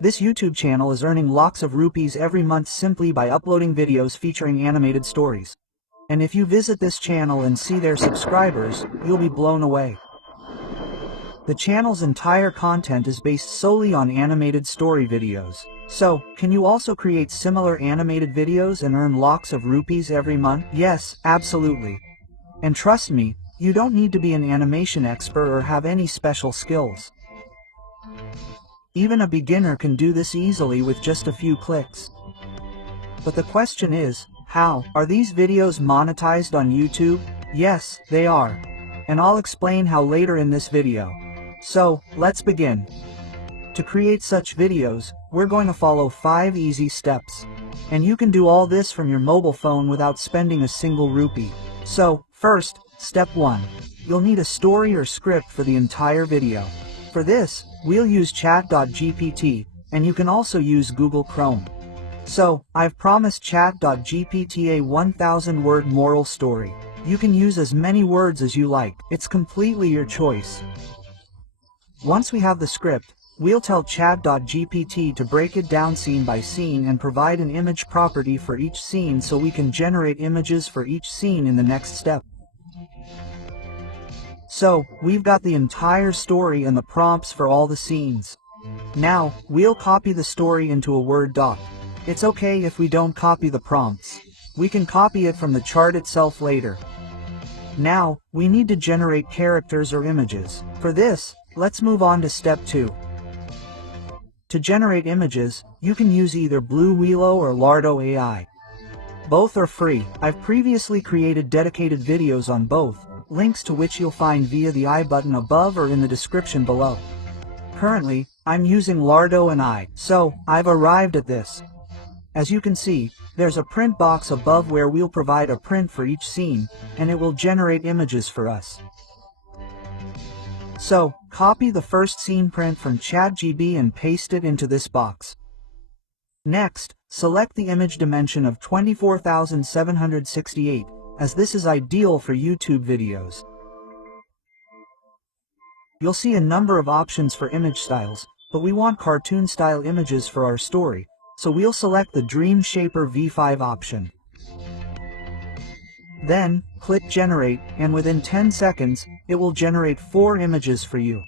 This YouTube channel is earning lakhs of rupees every month simply by uploading videos featuring animated stories. And if you visit this channel and see their subscribers, you'll be blown away. The channel's entire content is based solely on animated story videos. So, can you also create similar animated videos and earn lakhs of rupees every month? Yes, absolutely. And trust me, you don't need to be an animation expert or have any special skills. Even a beginner can do this easily with just a few clicks. But the question is, how? Are these videos monetized on YouTube? Yes, they are. And I'll explain how later in this video. So, let's begin. To create such videos, we're going to follow 5 easy steps. And you can do all this from your mobile phone without spending a single rupee. So, first, step 1. You'll need a story or script for the entire video. For this, we'll use Chat.gpt, and you can also use Google Chrome. So, I've promised Chat.gpt a 1,000-word moral story. You can use as many words as you like. It's completely your choice. Once we have the script, we'll tell Chat.gpt to break it down scene by scene and provide an image property for each scene so we can generate images for each scene in the next step. So, we've got the entire story and the prompts for all the scenes. Now, we'll copy the story into a Word doc. It's okay if we don't copy the prompts. We can copy it from the chart itself later. Now, we need to generate characters or images. For this, let's move on to step 2. To generate images, you can use either Blue Willow or Lardo AI. Both are free. I've previously created dedicated videos on both, links to which you'll find via the I button above or in the description below. Currently, I'm using Lardo AI, so I've arrived at this. As you can see, there's a print box above where we'll provide a print for each scene, and it will generate images for us. So, copy the first scene print from ChatGPT and paste it into this box. Next, select the image dimension of 24,768, as this is ideal for YouTube videos. You'll see a number of options for image styles, but we want cartoon-style images for our story, so we'll select the Dream Shaper V5 option. Then, click Generate, and within 10 seconds, it will generate 4 images for you.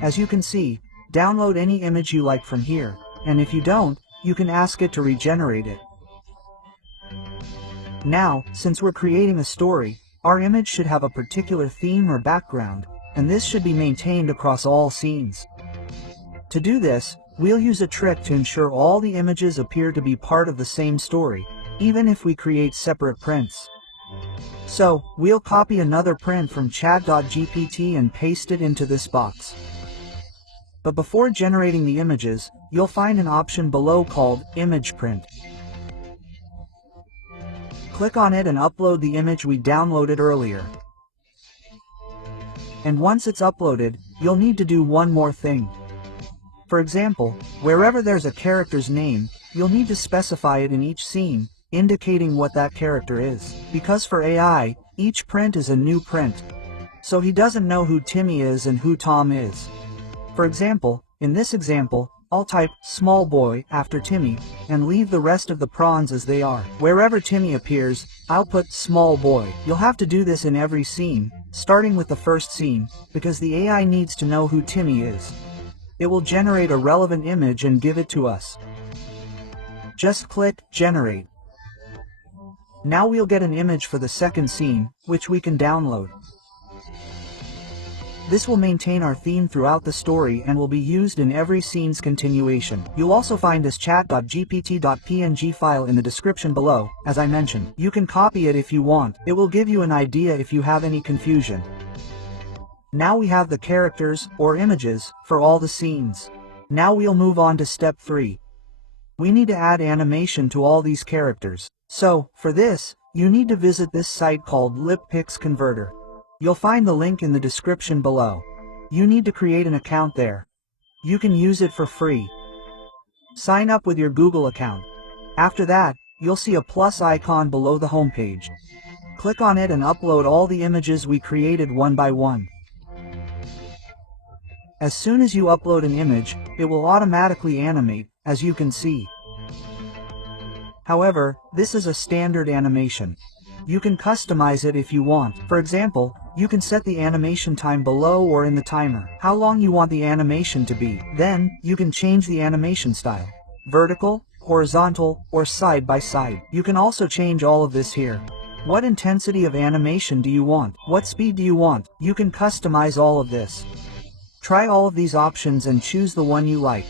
As you can see, download any image you like from here, and if you don't, you can ask it to regenerate it. Now, since we're creating a story, our image should have a particular theme or background, and this should be maintained across all scenes. To do this, we'll use a trick to ensure all the images appear to be part of the same story, even if we create separate prints. So, we'll copy another print from Chat.gpt and paste it into this box. But before generating the images, you'll find an option below called Image Print. Click on it and upload the image we downloaded earlier. And once it's uploaded, you'll need to do one more thing. For example, wherever there's a character's name, you'll need to specify it in each scene, indicating what that character is. Because for AI, each print is a new print. So he doesn't know who Timmy is and who Tom is. For example, in this example, I'll type small boy after Timmy, and leave the rest of the prawns as they are. Wherever Timmy appears, I'll put small boy. You'll have to do this in every scene, starting with the first scene, because the AI needs to know who Timmy is. It will generate a relevant image and give it to us. Just click Generate. Now we'll get an image for the second scene, which we can download. This will maintain our theme throughout the story and will be used in every scene's continuation. You'll also find this chat.gpt.png file in the description below. As I mentioned, you can copy it if you want. It will give you an idea if you have any confusion. Now we have the characters, or images, for all the scenes. Now we'll move on to step 3. We need to add animation to all these characters. So, for this, you need to visit this site called LipPix Converter. You'll find the link in the description below. You need to create an account there. You can use it for free. Sign up with your Google account. After that, you'll see a plus icon below the homepage. Click on it and upload all the images we created one by one. As soon as you upload an image, it will automatically animate, as you can see. However, this is a standard animation. You can customize it if you want. For example, you can set the animation time below or in the timer, how long you want the animation to be. Then, you can change the animation style. Vertical, horizontal, or side by side. You can also change all of this here. What intensity of animation do you want? What speed do you want? You can customize all of this. Try all of these options and choose the one you like.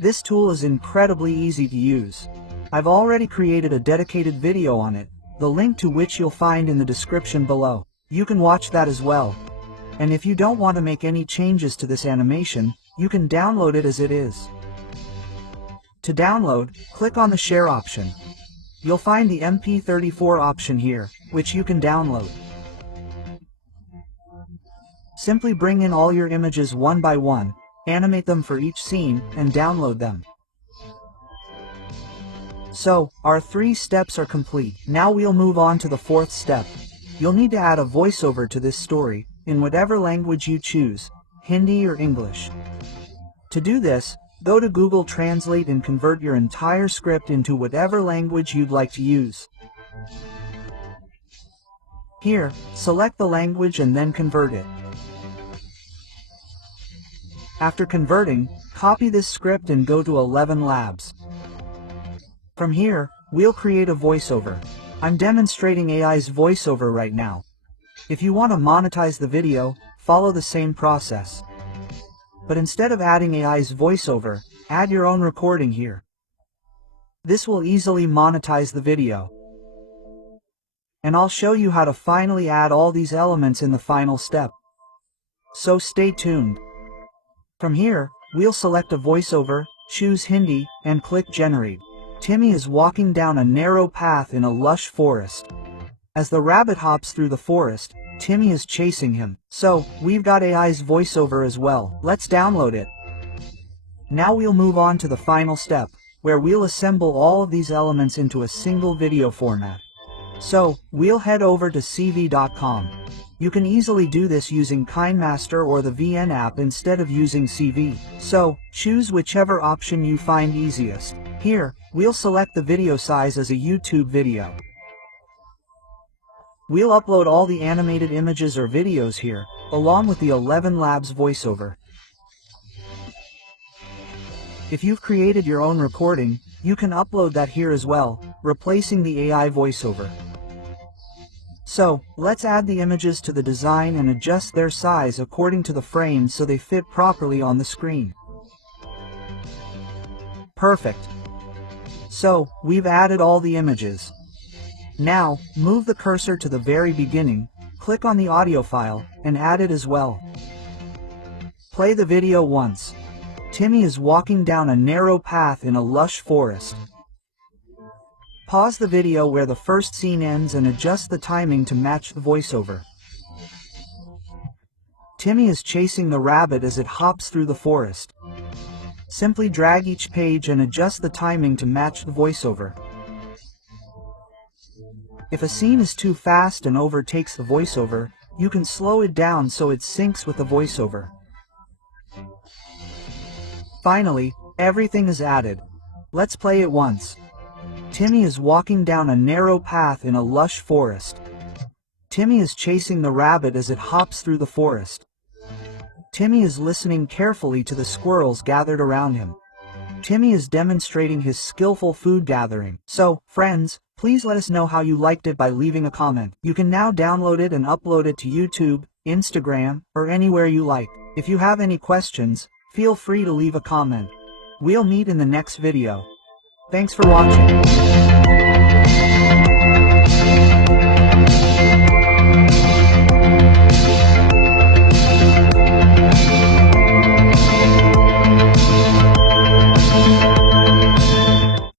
This tool is incredibly easy to use. I've already created a dedicated video on it, the link to which you'll find in the description below. You can watch that as well. And if you don't want to make any changes to this animation, you can download it as it is. To download, click on the share option. You'll find the MP34 option here, which you can download. Simply bring in all your images one by one, animate them for each scene, and download them. So, our 3 steps are complete. Now we'll move on to the 4th step. You'll need to add a voiceover to this story, in whatever language you choose, Hindi or English. To do this, go to Google Translate and convert your entire script into whatever language you'd like to use. Here, select the language and then convert it. After converting, copy this script and go to 11 Labs. From here, we'll create a voiceover. I'm demonstrating AI's voiceover right now. If you want to monetize the video, follow the same process. But instead of adding AI's voiceover, add your own recording here. This will easily monetize the video. And I'll show you how to finally add all these elements in the final step. So stay tuned. From here, we'll select a voiceover, choose Hindi, and click Generate. Timmy is walking down a narrow path in a lush forest. As the rabbit hops through the forest, Timmy is chasing him. So, we've got AI's voiceover as well. Let's download it. Now we'll move on to the final step, where we'll assemble all of these elements into a single video format. So, we'll head over to CV.com. You can easily do this using KineMaster or the VN app instead of using CV. So, choose whichever option you find easiest. Here, we'll select the video size as a YouTube video. We'll upload all the animated images or videos here, along with the 11 Labs voiceover. If you've created your own recording, you can upload that here as well, replacing the AI voiceover. So, let's add the images to the design and adjust their size according to the frame so they fit properly on the screen. Perfect. So, we've added all the images. Now, move the cursor to the very beginning, click on the audio file, and add it as well. Play the video once. Timmy is walking down a narrow path in a lush forest. Pause the video where the first scene ends and adjust the timing to match the voiceover. Timmy is chasing the rabbit as it hops through the forest. Simply drag each page and adjust the timing to match the voiceover. If a scene is too fast and overtakes the voiceover, you can slow it down so it syncs with the voiceover. Finally, everything is added. Let's play it once. Timmy is walking down a narrow path in a lush forest. Timmy is chasing the rabbit as it hops through the forest. Timmy is listening carefully to the squirrels gathered around him. Timmy is demonstrating his skillful food gathering. So, friends, please let us know how you liked it by leaving a comment. You can now download it and upload it to YouTube, Instagram, or anywhere you like. If you have any questions, feel free to leave a comment. We'll meet in the next video. Thanks for watching.